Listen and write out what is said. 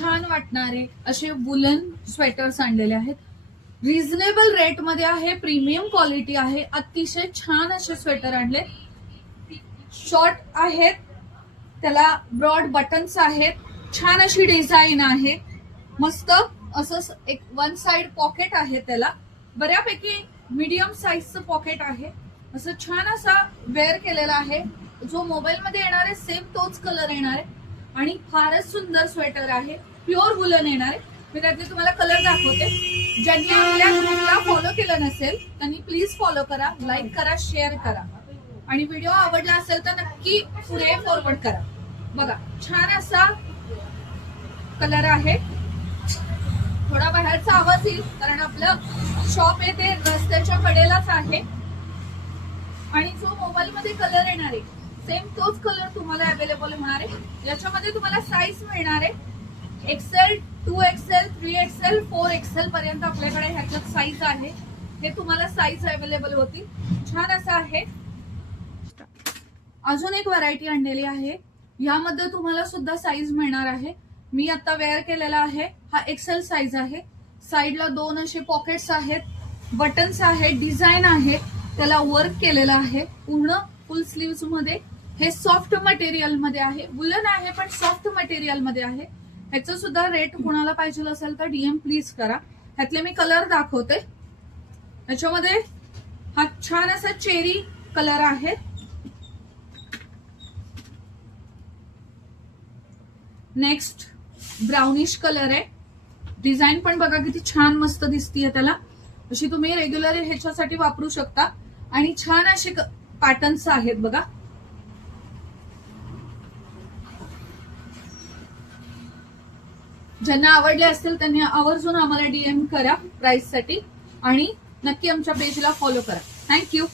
छान वाटणारे असे वुलन स्वेटर्स आणलेले आहेत. रिझनेबल रेट मध्ये आहे, प्रीमियम क्वालिटी आहे. अतिशय छान असे स्वेटर आणले. शॉर्ट आहेत, त्याला ब्रॉड बटन्स आहेत, छान अशी डिझाईन आहे. मस्त असं एक वन साइड पॉकेट आहे, त्याला बऱ्यापैकी मीडियम साईजचं पॉकेट आहे. असं छान असा वेअर केलेला आहे. जो मोबाईल मध्ये येणार आहे सेम तोच कलर येणार आहे आणि फारच सुंदर स्वेटर आहे. प्युअर वुलन येणार आहे. मी त्यातले तुम्हाला कलर दाखवते. ज्यांनी आपल्या ग्रुपला फॉलो केलं नसेल त्यांनी प्लीज फॉलो करा, लाईक करा, शेअर करा आणि व्हिडिओ आवडला असेल तर नक्की पुढे फॉरवर्ड करा. बघा छान असा कलर आहे. थोडा बाहेरचा आवाज येईल कारण आपलं शॉप आहे ते रस्त्याच्या कडेलाच आहे आणि जो मोबाईल मध्ये कलर येणार आहे सेम तोच कलर तुम्हाला अवेलेबल होणार आहे. याच्यामध्ये तुम्हाला साईज मिळणार आहे एक्सेल, 2XL, 3XL, 4XL पर्यंत आपल्याकडे ह्याच्यात साईज आहे. हे तुम्हाला साईज अवेलेबल होती. छान असं आहे. अजून एक व्हरायटी आणलेली आहे. यामध्ये तुम्हाला सुद्धा साईज मिळणार आहे. मी आता वेअर केलेला आहे. हा एक्सेल साईज आहे. साईडला 2 असे पॉकेट्स आहेत, बटन्स आहेत, डिझाईन आहे, त्याला वर्क केलेलं आहे. पूर्ण फुल स्लीव्स मध्ये. हे सॉफ्ट मटेरियल मध्ये आहे. वुलन आहे पण सॉफ्ट मटेरियल मध्ये आहे. ह्याचं सुद्धा रेट कोणाला पाहिजे असेल तर डीएम प्लीज करा. ह्यातले मी कलर दाखवते. ह्याच्यामध्ये हा छान असा चेरी कलर आहे. नेक्स्ट ब्राउनिश कलर आहे. डिझाईन पण बघा किती छान मस्त दिसतीये. त्याला अशी तुम्ही रेग्युलर ह्याच्यासाठी वापरू शकता आणि छान असे पॅटर्न्स आहेत बघा. ज्यांना आवडले असतील त्यांनी आवर्जून आम्हाला डीएम करा प्राइस साठी आणि नक्की आमच्या पेजला फॉलो करा. थँक्यू.